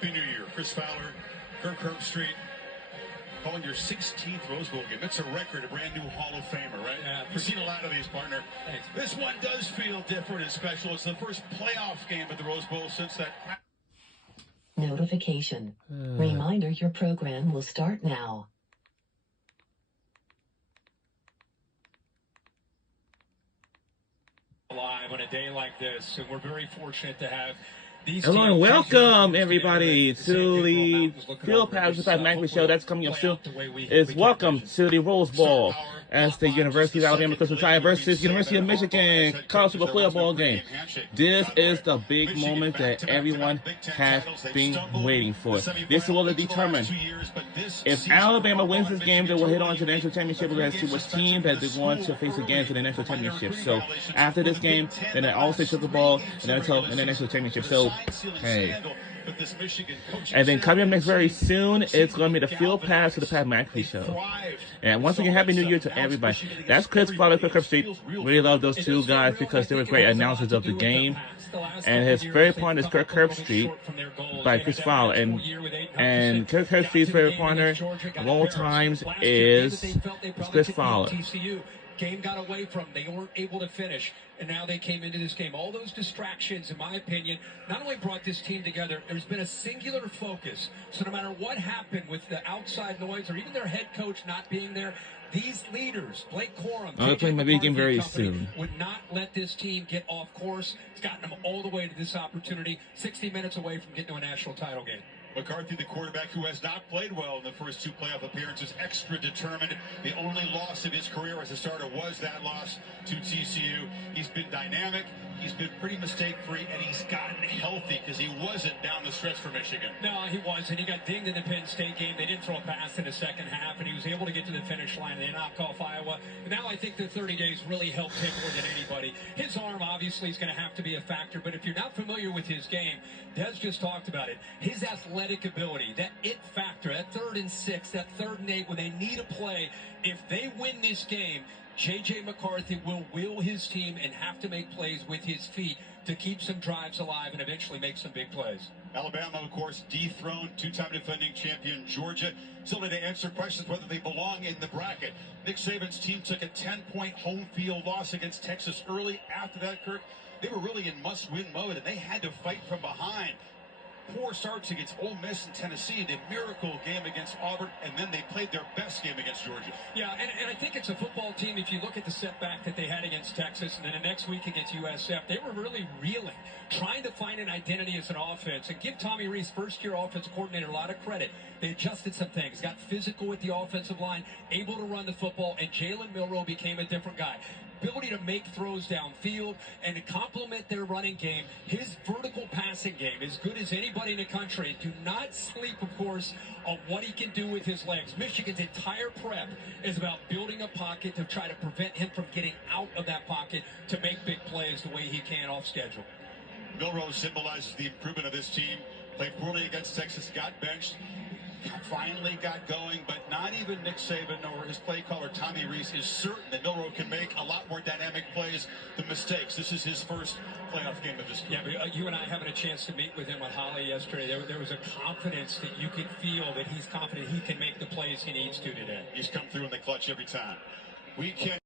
Happy New Year. Chris Fowler, Kirk Herbstreit, calling your 16th Rose Bowl game. That's a record, a brand new Hall of Famer, right? Yeah, You've seen a lot of these, partner. Thanks. This one does feel different and special. It's the first playoff game at the Rose Bowl since that. Notification. Reminder, your program will start now. Live on a day like this, and we're very fortunate to have these. Hello and welcome everybody to the Field Pass McAfee Show. That's coming up soon. It's welcome to the Rose Bowl as the University of Alabama Crimson Tide versus University of Michigan college football playoff game. This is the big moment that everyone has been waiting for. This will determine if Alabama wins this game, they will head on to the national championship as to which team that they're going to face again to the national championship. So after this game, then they all say Super Bowl and then until the national championship. So hey. And then coming up next very soon, it's going to be the Field Pass to the Pat McAfee Show. And once again, Happy New Year to everybody. That's Chris Fowler, Kirk Herbstreit. Really love those two guys because they were great announcers of the game. And his favorite partner is Kirk Herbstreit by Chris Fowler. And Kirk Herbstreit's favorite partner of all times is Chris Fowler. Game got away from them. They weren't able to finish, and now they came into this game. All those distractions, in my opinion, not only brought this team together, there's been a singular focus. So no matter what happened with the outside noise or even their head coach not being there, these leaders, Blake Corum, I'll play my big game very soon. Would not let this team get off course. It's gotten them all the way to this opportunity, 60 minutes away from getting to a national title game. McCarthy, the quarterback who has not played well in the first two playoff appearances, extra determined. The only loss of his career as a starter was that loss to TCU. He's been dynamic. He's been pretty mistake-free, and he's gotten healthy because he wasn't down the stretch for Michigan. No, he wasn't. He got dinged in the Penn State game. They didn't throw a pass in the second half, and he was able to get to the finish line. They knocked off Iowa. And now I think the 30 days really helped him more than anybody. His arm, obviously, is going to have to be a factor, but if you're not familiar with his game, Des just talked about it. His athletic ability, that it factor, that 3rd and 6, that 3rd and 8, when they need a play, if they win this game, J.J. McCarthy will will his team and have to make plays with his feet to keep some drives alive and eventually make some big plays. Alabama, of course, dethroned two-time defending champion Georgia. Still need to answer questions whether they belong in the bracket. Nick Saban's team took a 10-point home field loss against Texas early. After that, Kirk, they were really in must-win mode, and they had to fight from behind. Poor starts against Ole Miss and Tennessee, the miracle game against Auburn, and then they played their best game against Georgia. Yeah, and I think it's a football team. If you look at the setback that they had against Texas and then the next week against USF, they were really reeling, trying to find an identity as an offense. And give Tommy Rees, first-year offensive coordinator, a lot of credit. They adjusted some things, got physical with the offensive line, able to run the football, and Jalen Milroe became a different guy. Ability to make throws downfield and to complement their running game. His vertical passing game, as good as anybody in the country. Do not sleep, of course, on what he can do with his legs. Michigan's entire prep is about building a pocket to try to prevent him from getting out of that pocket to make big plays the way he can off schedule. Milroe symbolizes the improvement of this team. Played poorly against Texas, got benched. Finally got going, but not even Nick Saban or his play caller Tommy Rees is certain that Milroe can make a lot more dynamic plays than mistakes. This is his first playoff game of his career. Yeah, but you and I having a chance to meet with him at Holly yesterday, there was a confidence that you could feel that he's confident he can make the plays he needs to today. He's come through in the clutch every time. We can